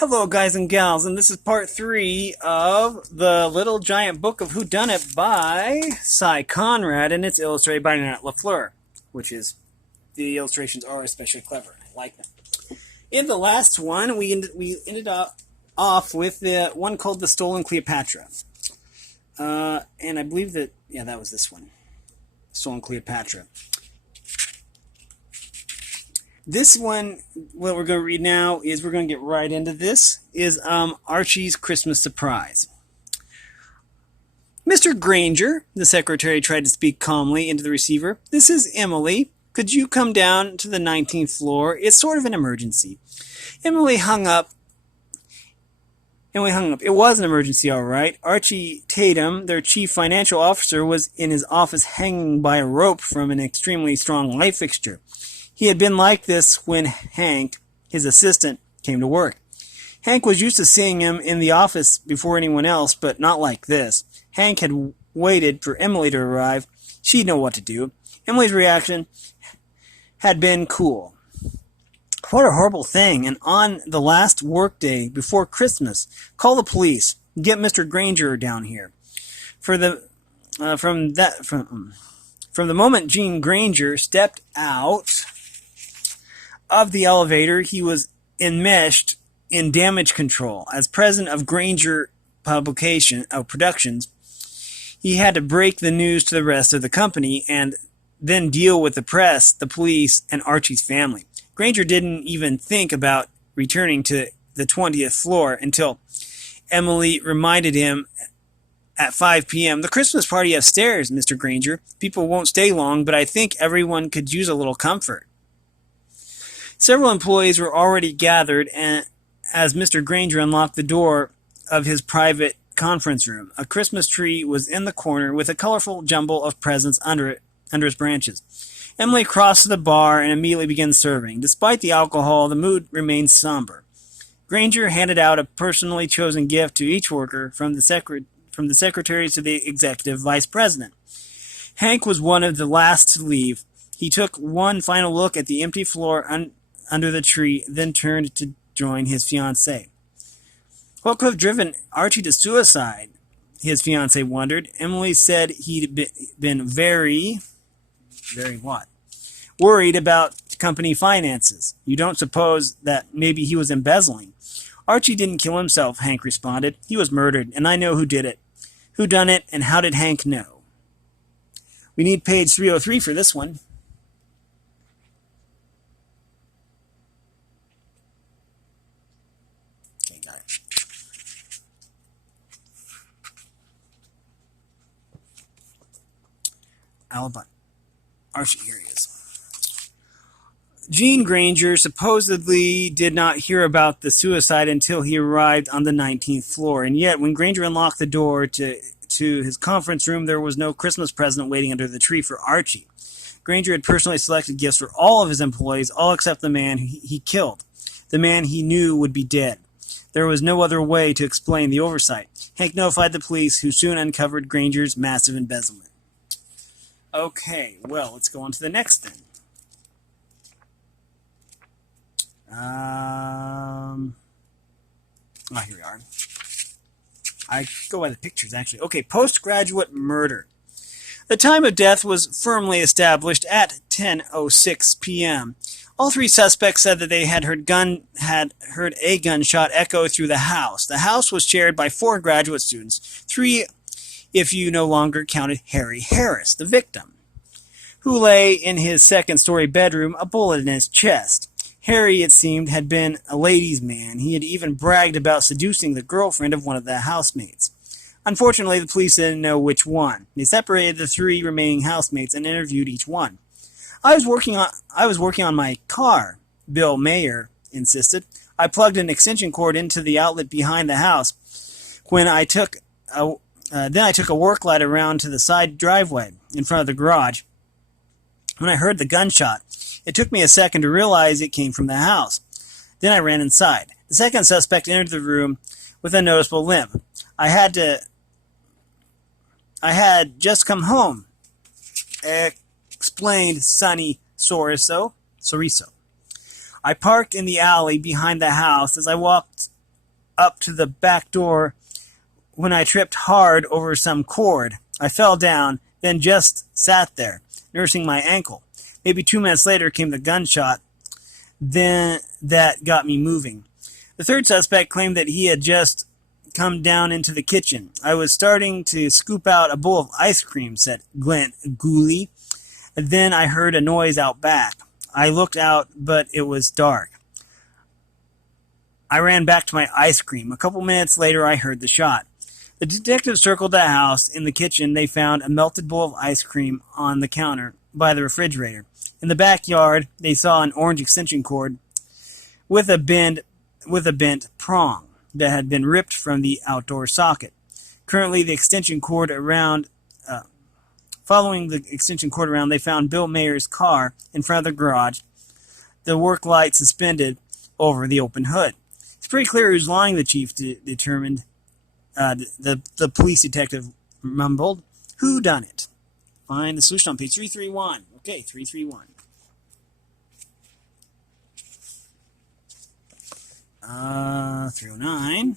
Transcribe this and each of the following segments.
Hello, guys and gals, and this is part 3 of the Little Giant Book of Whodunit by Conrad, and it's illustrated by LaFleur, which is, the illustrations are especially clever. I like them. In the last one, we ended off with the one called The Stolen Cleopatra. And I believe that, yeah, that was this one. Stolen Cleopatra. This one, what we're going to read now is we're going to get right into this, is Archie's Christmas Surprise. Mr. Granger, the secretary tried to speak calmly into the receiver. This is Emily. Could you come down to the 19th floor? It's sort of an emergency. Emily hung up. It was an emergency, all right. Archie Tatum, their chief financial officer, was in his office hanging by a rope from an extremely strong light fixture. He had been like this when Hank, his assistant, came to work. Hank was used to seeing him in the office before anyone else, but not like this. Hank had waited for Emily to arrive. She'd know what to do. Emily's reaction had been cool. What a horrible thing, and on the last workday before Christmas, call the police. Get Mr. Granger down here. From the moment Gene Granger stepped out of the elevator, he was enmeshed in damage control. As president of Granger Productions, he had to break the news to the rest of the company and then deal with the press, the police, and Archie's family. Granger didn't even think about returning to the 20th floor until Emily reminded him at 5 p.m. The Christmas party upstairs, Mr. Granger. People won't stay long, but I think everyone could use a little comfort. Several employees were already gathered, and as Mr. Granger unlocked the door of his private conference room, a Christmas tree was in the corner with a colorful jumble of presents under its branches. Emily crossed to the bar and immediately began serving. Despite the alcohol, the mood remained somber. Granger handed out a personally chosen gift to each worker, from the secretary to the executive vice president. Hank was one of the last to leave. He took one final look at the empty floor under the tree, then turned to join his fiancée. What could have driven Archie to suicide? His fiancée wondered. Emily said he'd been very what? Worried about company finances. You don't suppose that maybe he was embezzling? Archie didn't kill himself, Hank responded. He was murdered, and I know who did it. Who done it, and how did Hank know? We need page 303 for this one. Okay, got it. Alibi. Archie, here he is. Gene Granger supposedly did not hear about the suicide until he arrived on the 19th floor, and yet when Granger unlocked the door to his conference room, there was no Christmas present waiting under the tree for Archie. Granger had personally selected gifts for all of his employees, all except the man he killed, the man he knew would be dead. There was no other way to explain the oversight. Hank notified the police, who soon uncovered Granger's massive embezzlement. Okay, well, let's go on to the next thing. Here we are. I go by the pictures, actually. Okay, Postgraduate Murder. The time of death was firmly established at 10:06 p.m. All three suspects said that they had heard a gunshot echo through the house. The house was shared by 4 graduate students, 3 if you no longer counted Harry Harris, the victim, who lay in his second-story bedroom, a bullet in his chest. Harry, it seemed, had been a ladies' man. He had even bragged about seducing the girlfriend of one of the housemates. Unfortunately, the police didn't know which one. They separated the 3 remaining housemates and interviewed each one. I was working on my car, Bill Mayer insisted. I plugged an extension cord into the outlet behind the house. Then I took a work light around to the side driveway in front of the garage. When I heard the gunshot, it took me a second to realize it came from the house. Then I ran inside. The second suspect entered the room with a noticeable limp. I had just come home, explained Sonny Soriso. I parked in the alley behind the house. As I walked up to the back door when I tripped hard over some cord. I fell down, then just sat there, nursing my ankle. Maybe 2 minutes later came the gunshot. Then that got me moving. The third suspect claimed that he had just come down into the kitchen. I was starting to scoop out a bowl of ice cream, said Glenn Gooley. Then I heard a noise out back. I looked out, but it was dark. I ran back to my ice cream. A couple minutes later, I heard the shot. The detectives circled the house. In the kitchen, they found a melted bowl of ice cream on the counter by the refrigerator. In the backyard, they saw an orange extension cord with a bent prong that had been ripped from the outdoor socket. Currently, the extension cord around, following the extension cord around, they found Bill Mayer's car in front of the garage, the work light suspended over the open hood. It's pretty clear who's lying, the chief determined. The police detective mumbled. Who done it? Find the solution on page 331. Okay, 331. 309.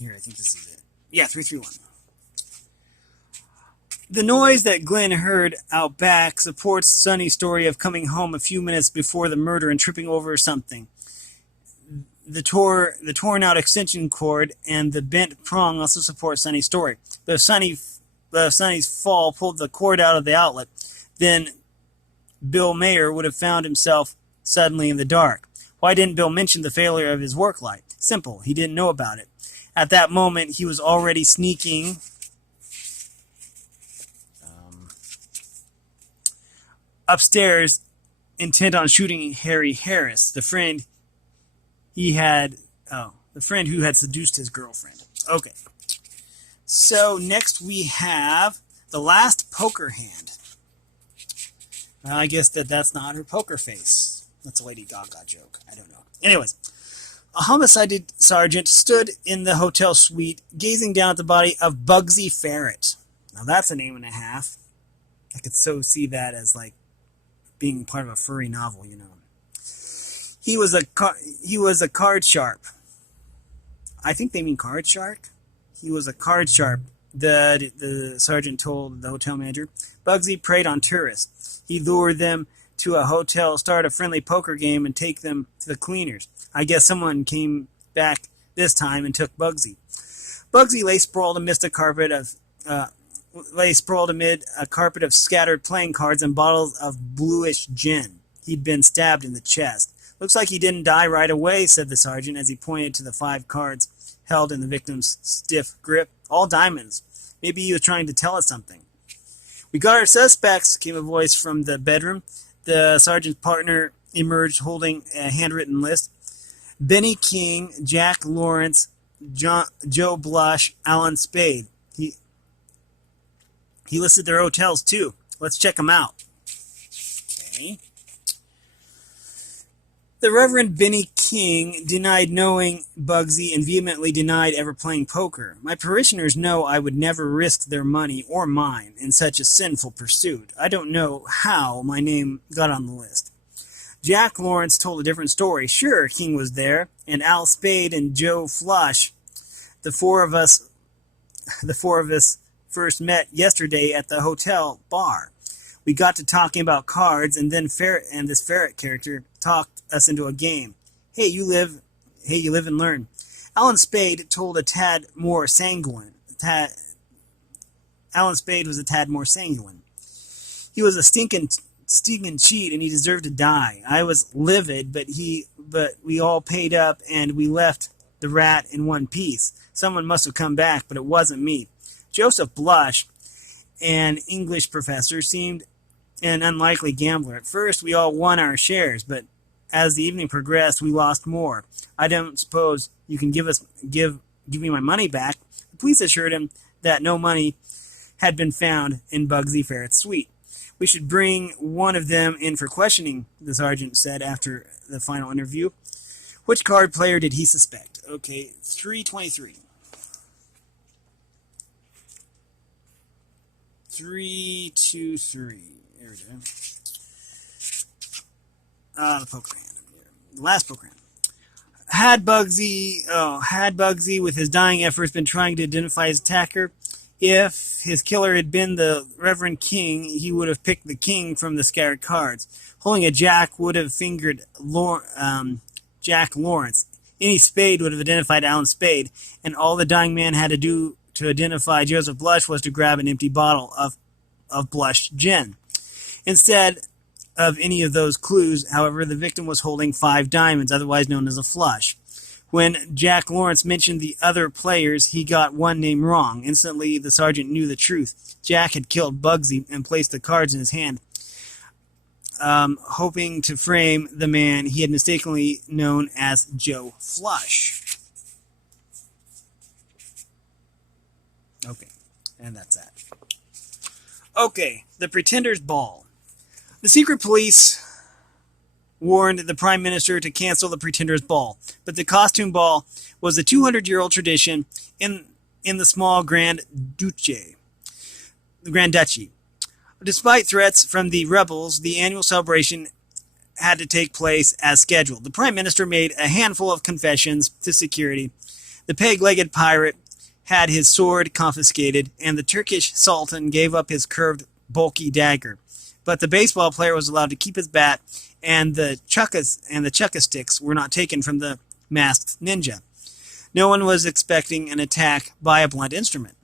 Here, I think this is it. Yeah, 331. The noise that Glenn heard out back supports Sonny's story of coming home a few minutes before the murder and tripping over something. The torn out extension cord and the bent prong also support Sonny's story. But if Sonny's fall pulled the cord out of the outlet, then Bill Mayer would have found himself suddenly in the dark. Why didn't Bill mention the failure of his work light? Simple, he didn't know about it. At that moment, he was already sneaking upstairs, intent on shooting Harry Harris, the friend who had seduced his girlfriend. Okay. So next we have the last poker hand. I guess that's not her poker face. That's a Lady Gaga joke. I don't know. Anyways, a homicide sergeant stood in the hotel suite gazing down at the body of Bugsy Ferret. Now that's a name and a half. I could so see that as like being part of a furry novel, you know. He was a card sharp. I think they mean card shark. He was a card sharp, the sergeant told the hotel manager. Bugsy preyed on tourists. He lured them to a hotel, start a friendly poker game, and take them to the cleaners. I guess someone came back this time and took Bugsy. Bugsy lay sprawled amid a carpet of scattered playing cards and bottles of bluish gin. He'd been stabbed in the chest. Looks like he didn't die right away, said the sergeant as he pointed to the 5 cards held in the victim's stiff grip. All diamonds. Maybe he was trying to tell us something. We got our suspects, came a voice from the bedroom. The sergeant's partner emerged holding a handwritten list. Benny King, Jack Lawrence, Joe Blush, Alan Spade. He listed their hotels, too. Let's check them out. Okay. The Reverend Benny King denied knowing Bugsy and vehemently denied ever playing poker. My parishioners know I would never risk their money or mine in such a sinful pursuit. I don't know how my name got on the list. Jack Lawrence told a different story. Sure, King was there, and Al Spade and Joe Flush. The four of us first met yesterday at the hotel bar. We got to talking about cards, and then this ferret character talked us into a game. Hey, you live and learn. Alan Spade told a tad more sanguine. Alan Spade was a tad more sanguine. He was a stinking cheat, and he deserved to die. I was livid, but we all paid up, and we left the rat in one piece. Someone must have come back, but it wasn't me. Joseph Blush, an English professor, seemed an unlikely gambler. At first, we all won our shares, but as the evening progressed, we lost more. I don't suppose you can give me my money back. The police assured him that no money had been found in Bugsy Ferret's suite. We should bring one of them in for questioning, the sergeant said after the final interview. Which card player did he suspect? Okay, 323. 323. There we go. The poker hand over here. The last poker hand. Had Bugsy, with his dying efforts, been trying to identify his attacker? If his killer had been the Reverend King, he would have picked the king from the scattered cards. Holding a jack would have fingered Jack Lawrence. Any spade would have identified Alan Spade, and all the dying man had to do to identify Joseph Blush was to grab an empty bottle of Blush gin. Instead of any of those clues, however, the victim was holding 5 diamonds, otherwise known as a flush. When Jack Lawrence mentioned the other players, he got one name wrong. Instantly, the sergeant knew the truth. Jack had killed Bugsy and placed the cards in his hand, hoping to frame the man he had mistakenly known as Joe Flush. Okay, and that's that. Okay, the Pretender's Ball. The secret police warned the Prime Minister to cancel the Pretender's Ball, but the costume ball was a 200-year-old tradition in the small Grand Duchy. Despite threats from the rebels, the annual celebration had to take place as scheduled. The Prime Minister made a handful of confessions to security. The peg-legged pirate had his sword confiscated, and the Turkish Sultan gave up his curved, bulky dagger. But the baseball player was allowed to keep his bat, and the chukka sticks were not taken from the masked ninja. No one was expecting an attack by a blunt instrument.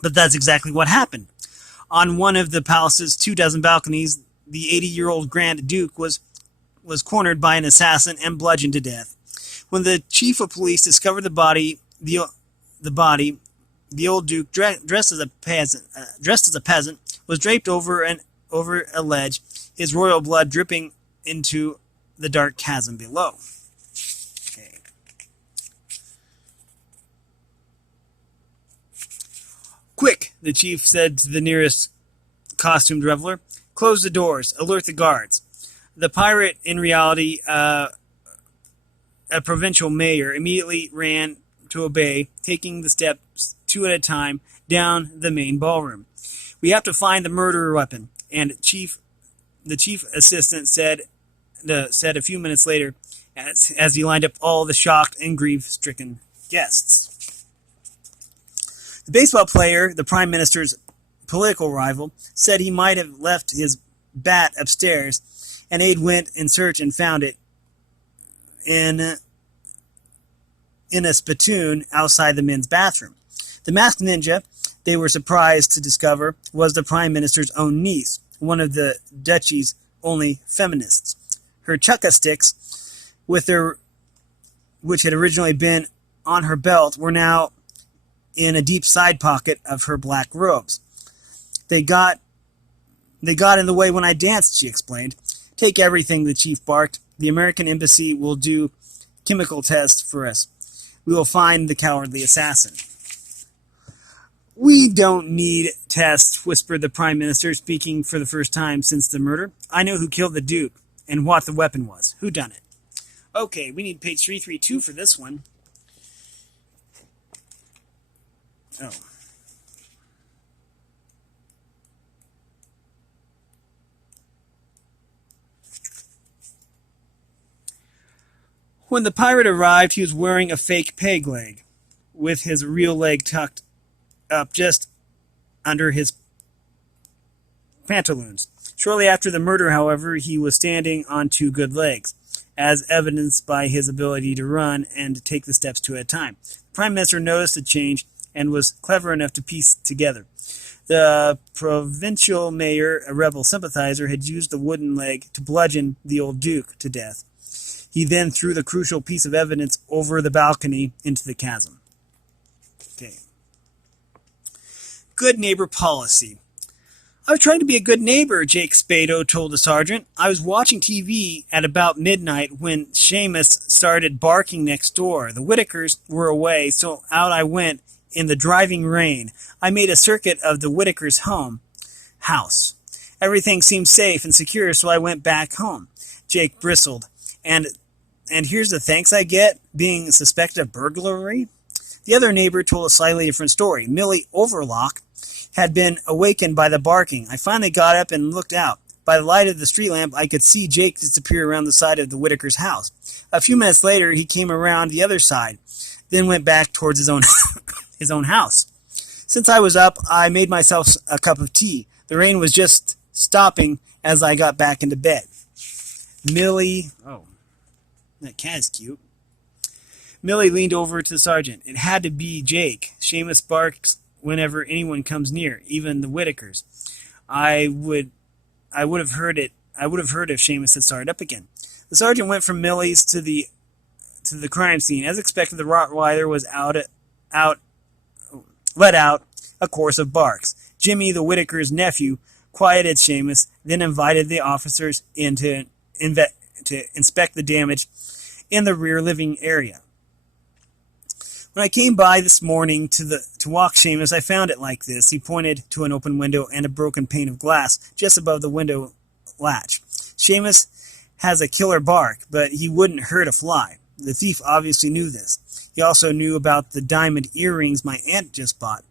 But that's exactly what happened. On one of the palace's 24 balconies, the 80-year-old Grand Duke was cornered by an assassin and bludgeoned to death. When the chief of police discovered the body, the old Duke, dressed as a peasant, was draped over a ledge, his royal blood dripping into the dark chasm below. Okay. Quick, the chief said to the nearest costumed reveler. Close the doors. Alert the guards. The pirate, in reality a provincial mayor, immediately ran to obey, taking the steps 2 at a time down the main ballroom. We have to find the murderer weapon, and the chief assistant said a few minutes later, as he lined up all the shocked and grief-stricken guests. The baseball player, the Prime Minister's political rival, said he might have left his bat upstairs. An aide went in search and found it in a spittoon outside the men's bathroom. The masked ninja, they were surprised to discover, was the Prime Minister's own niece, one of the duchy's only feminists. Her chukka sticks, which had originally been on her belt, were now in a deep side pocket of her black robes. They got in the way when I danced, she explained. Take everything, the chief barked. The American embassy will do chemical tests for us. We will find the cowardly assassin. We don't need tests, whispered the Prime Minister, speaking for the first time since the murder. I know who killed the Duke and what the weapon was. Who done it? Okay, we need page 332 for this one. Oh. When the pirate arrived, he was wearing a fake peg leg, with his real leg tucked up just under his pantaloons. Shortly after the murder, however, he was standing on 2 good legs, as evidenced by his ability to run and take the steps 2 at a time. The Prime Minister noticed the change and was clever enough to piece together. The provincial mayor, a rebel sympathizer, had used the wooden leg to bludgeon the old Duke to death. He then threw the crucial piece of evidence over the balcony into the chasm. Okay. Good neighbor policy. I was trying to be a good neighbor, Jake Spado told the sergeant. I was watching TV at about midnight when Seamus started barking next door. The Whitakers were away, so out I went in the driving rain. I made a circuit of the Whitakers' house. Everything seemed safe and secure, so I went back home. Jake bristled. And here's the thanks I get, being suspected of burglary? The other neighbor told a slightly different story. Millie Overlock had been awakened by the barking. I finally got up and looked out. By the light of the street lamp, I could see Jake disappear around the side of the Whitaker's house. A few minutes later, he came around the other side, then went back towards his own his own house. Since I was up, I made myself a cup of tea. The rain was just stopping as I got back into bed. Millie... Oh, that cat is cute. Millie leaned over to the sergeant. It had to be Jake. Seamus barks whenever anyone comes near, even the Whitakers. I would have heard it. I would have heard if Seamus had started up again. The sergeant went from Millie's to the crime scene. As expected, the Rottweiler was let out a chorus of barks. Jimmy, the Whitaker's nephew, quieted Seamus, then invited the officers in to inspect the damage in the rear living area. When I came by this morning to walk Seamus, I found it like this. He pointed to an open window and a broken pane of glass just above the window latch. Seamus has a killer bark, but he wouldn't hurt a fly. The thief obviously knew this. He also knew about the diamond earrings my aunt just bought.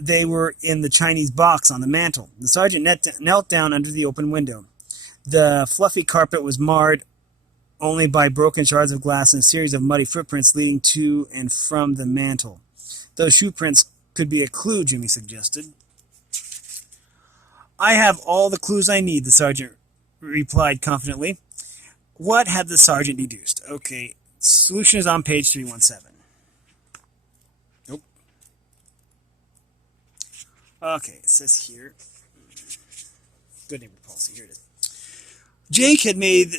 They were in the Chinese box on the mantel. The sergeant knelt down under the open window. The fluffy carpet was marred only by broken shards of glass and a series of muddy footprints leading to and from the mantel. Those shoe prints could be a clue, Jimmy suggested. I have all the clues I need, the sergeant replied confidently. What had the sergeant deduced? Okay, solution is on page 317. Nope. Okay, it says here. Good neighbor policy, here it is. Jake had made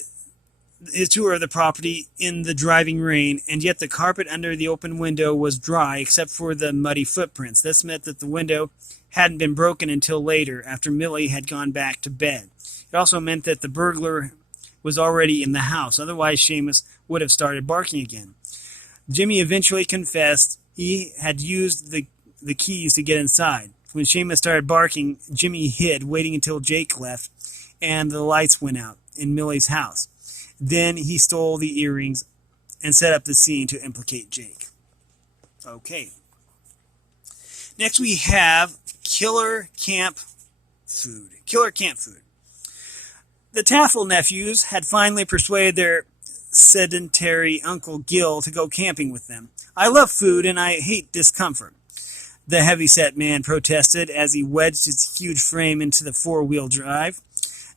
his tour of the property in the driving rain, and yet the carpet under the open window was dry except for the muddy footprints. This meant that the window hadn't been broken until later, after Millie had gone back to bed. It also meant that the burglar was already in the house. Otherwise, Seamus would have started barking again. Jimmy eventually confessed he had used the keys to get inside. When Seamus started barking, Jimmy hid, waiting until Jake left and the lights went out in Millie's house. Then he stole the earrings and set up the scene to implicate Jake. Okay. Next we have Killer Camp Food. Killer Camp Food. The Taffel nephews had finally persuaded their sedentary Uncle Gil to go camping with them. I love food and I hate discomfort, the heavyset man protested as he wedged his huge frame into the four-wheel drive.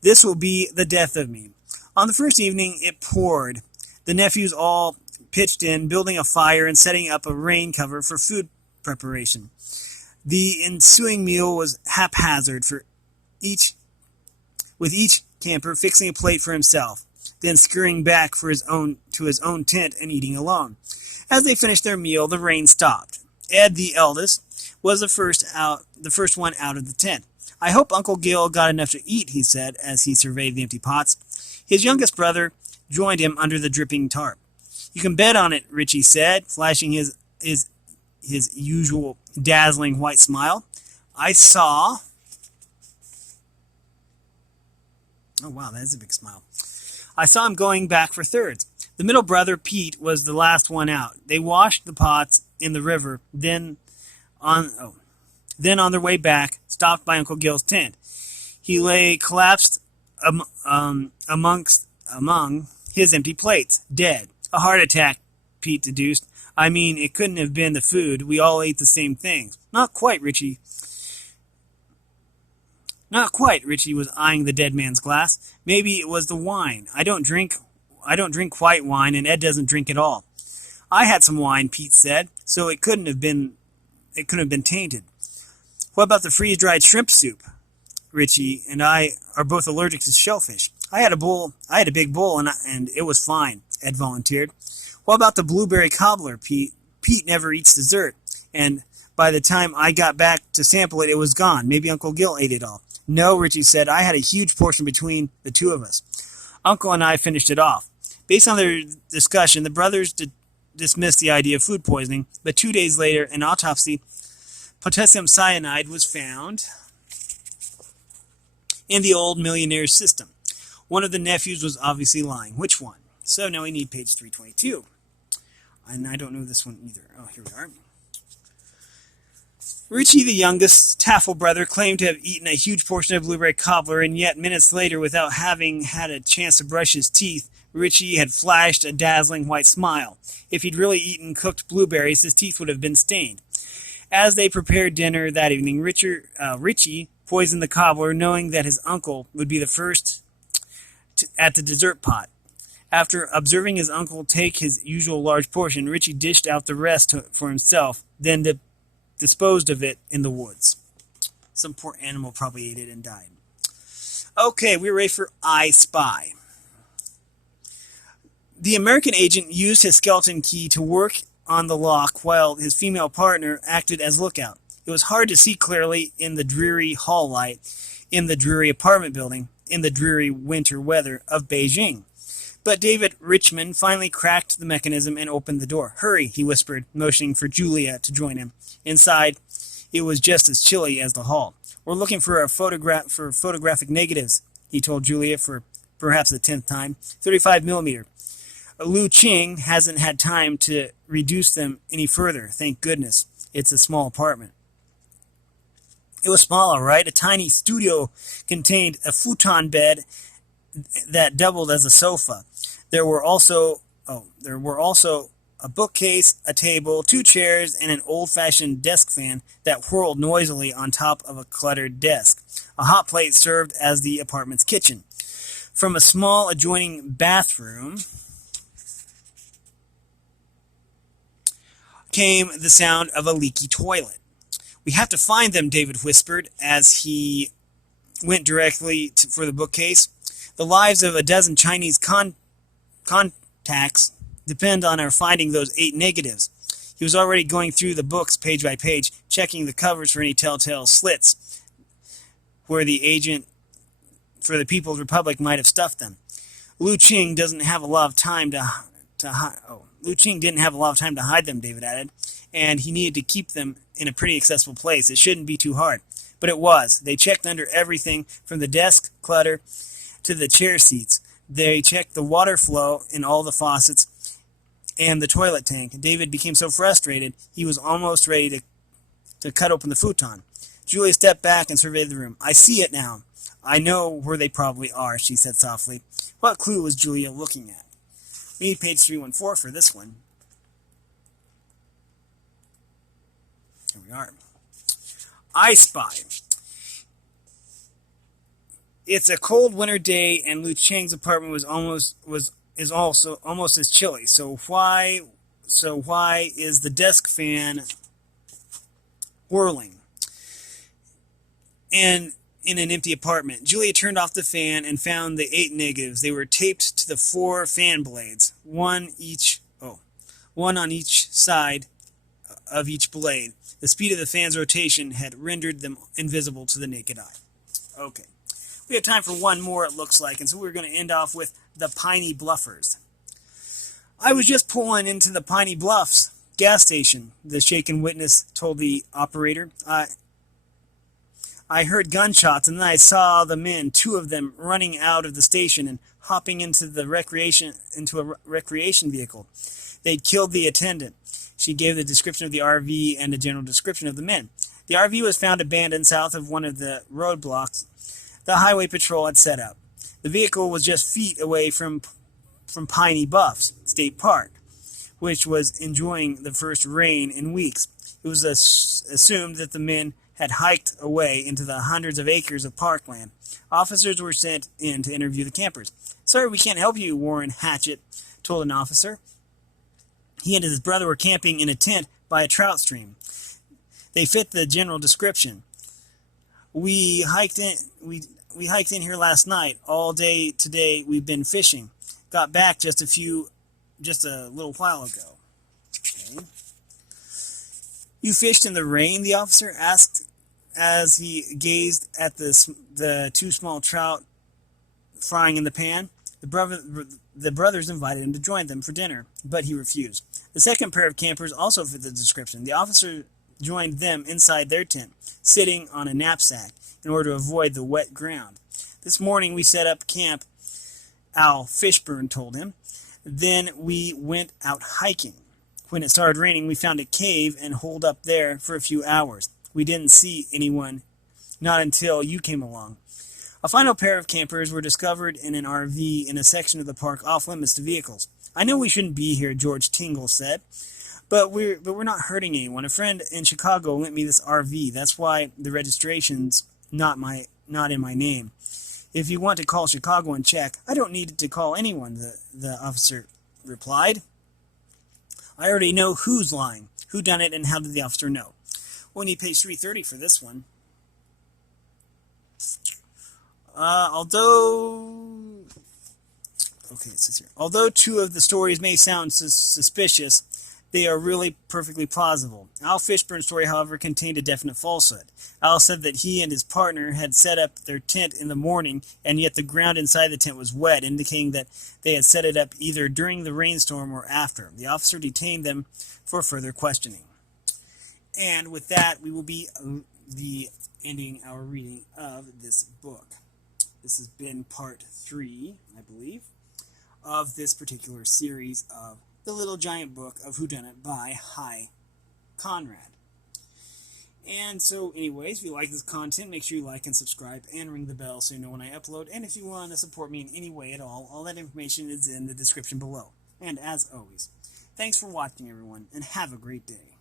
This will be the death of me. On the first evening, it poured. The nephews all pitched in, building a fire and setting up a rain cover for food preparation. The ensuing meal was haphazard with each camper fixing a plate for himself, then scurrying back to his own tent and eating alone. As they finished their meal, the rain stopped. Ed, the eldest, was the first one out of the tent. I hope Uncle Gil got enough to eat, he said as he surveyed the empty pots. His youngest brother joined him under the dripping tarp. You can bet on it, Richie said, flashing his usual dazzling white smile. I saw... Oh, wow, that is a big smile. I saw him going back for thirds. The middle brother, Pete, was the last one out. They washed the pots in the river, then on their way back, stopped by Uncle Gil's tent. He lay collapsed among his empty plates, dead. A heart attack, Pete deduced. I mean, it couldn't have been the food. We all ate the same things. Not quite, Richie. Not quite, Richie was eyeing the dead man's glass. Maybe it was the wine. I don't drink white wine, and Ed doesn't drink at all. I had some wine, Pete said, so it couldn't have been tainted. What about the freeze-dried shrimp soup? Richie and I are both allergic to shellfish. I had a big bowl, and it was fine, Ed volunteered. What about the blueberry cobbler, Pete? Pete never eats dessert, and by the time I got back to sample it, it was gone. Maybe Uncle Gil ate it all. No, Richie said, I had a huge portion between the two of us. Uncle and I finished it off. Based on their discussion, the brothers dismissed the idea of food poisoning, but 2 days later, an autopsy, potassium cyanide was found in the old millionaire's system. One of the nephews was obviously lying. Which one? So now we need page 322. And I don't know this one either. Oh, here we are. Richie, the youngest Taffel brother, claimed to have eaten a huge portion of blueberry cobbler, and yet minutes later, without having had a chance to brush his teeth, Richie had flashed a dazzling white smile. If he'd really eaten cooked blueberries, his teeth would have been stained. As they prepared dinner that evening, Richie poisoned the cobbler, knowing that his uncle would be the first at the dessert pot. After observing his uncle take his usual large portion, Richie dished out the rest for himself, then disposed of it in the woods. Some poor animal probably ate it and died. Okay, we're ready for I Spy. The American agent used his skeleton key to work on the lock while his female partner acted as lookout. It was hard to see clearly in the dreary hall light, in the dreary apartment building, in the dreary winter weather of Beijing. But David Richmond finally cracked the mechanism and opened the door. "Hurry," he whispered, motioning for Julia to join him. Inside, it was just as chilly as the hall. "We're looking for photographic negatives," he told Julia for perhaps the 10th time. 35 millimeter. Lu Qing hasn't had time to reduce them any further, thank goodness. It's a small apartment. It was small, all right. A tiny studio contained a futon bed that doubled as a sofa. There were also a bookcase, a table, 2 chairs, and an old-fashioned desk fan that whirled noisily on top of a cluttered desk. A hot plate served as the apartment's kitchen. From a small adjoining bathroom came the sound of a leaky toilet. "We have to find them," David whispered as he went directly for the bookcase. "The lives of a dozen Chinese contacts depend on our finding those 8 negatives." He was already going through the books page by page, checking the covers for any telltale slits where the agent for the People's Republic might have stuffed them. Lu Qing didn't have a lot of time to hide them, David added, and he needed to keep them in a pretty accessible place. It shouldn't be too hard. But it was. They checked under everything from the desk clutter to the chair seats. They checked the water flow in all the faucets and the toilet tank. David became so frustrated he was almost ready to cut open the futon. Julia stepped back and surveyed the room. "I see it now. I know where they probably are," she said softly. What clue was Julia looking at? We need page 314 for this one. Here we are. I Spy. It's a cold winter day, and Lu Cheng's apartment is also almost as chilly. So why is the desk fan whirling? And in an empty apartment, Julia turned off the fan and found the 8 negatives. They were taped to the 4 fan blades, one on each side of each blade. The speed of the fan's rotation had rendered them invisible to the naked eye. Okay. We have time for one more, it looks like, and so we're going to end off with the Piney Bluffers. "I was just pulling into the Piney Bluffs gas station," the shaken witness told the operator. I heard gunshots, and then I saw the men, 2 of them, running out of the station and hopping into a recreation vehicle. They'd killed the attendant." She gave the description of the RV and a general description of the men. The RV was found abandoned south of one of the roadblocks the highway patrol had set up. The vehicle was just feet away from Piney Bluffs State Park, which was enjoying the first rain in weeks. It was assumed that the men had hiked away into the hundreds of acres of parkland. Officers were sent in to interview the campers. "Sorry, we can't help you," Warren Hatchett told an officer. He and his brother were camping in a tent by a trout stream. They fit the general description. We hiked in here last night. All day today we've been fishing. Got back just a little while ago." Okay. "You fished in the rain?" the officer asked as he gazed at the 2 small trout frying in the pan. The brothers invited him to join them for dinner, but he refused. The second pair of campers also fit the description. The officer joined them inside their tent, sitting on a knapsack in order to avoid the wet ground. "This morning we set up camp," Al Fishburne told him. "Then we went out hiking." When it started raining, we found a cave and holed up there for a few hours. We didn't see anyone, not until you came along. A final pair of campers were discovered in an RV in a section of the park off limits to vehicles. I know we shouldn't be here, George Tingle said, but we're not hurting anyone. A friend in Chicago lent me this RV. That's why the registration's not in my name. If you want to call Chicago and check, I don't need to call anyone, the officer replied. I already know who's lying, who done it, and how did the officer know. We'll need page 330 for this one. Although two of the stories may sound suspicious, they are really perfectly plausible. Al Fishburne's story, however, contained a definite falsehood. Al said that he and his partner had set up their tent in the morning, and yet the ground inside the tent was wet, indicating that they had set it up either during the rainstorm or after. The officer detained them for further questioning. And with that, we will be ending our reading of this book. This has been part 3, I believe, of this particular series of The Little Giant Book of Whodunit by Conrad. And so, anyways, if you like this content, make sure you like and subscribe and ring the bell so you know when I upload. And if you want to support me in any way at all that information is in the description below. And as always, thanks for watching, everyone, and have a great day.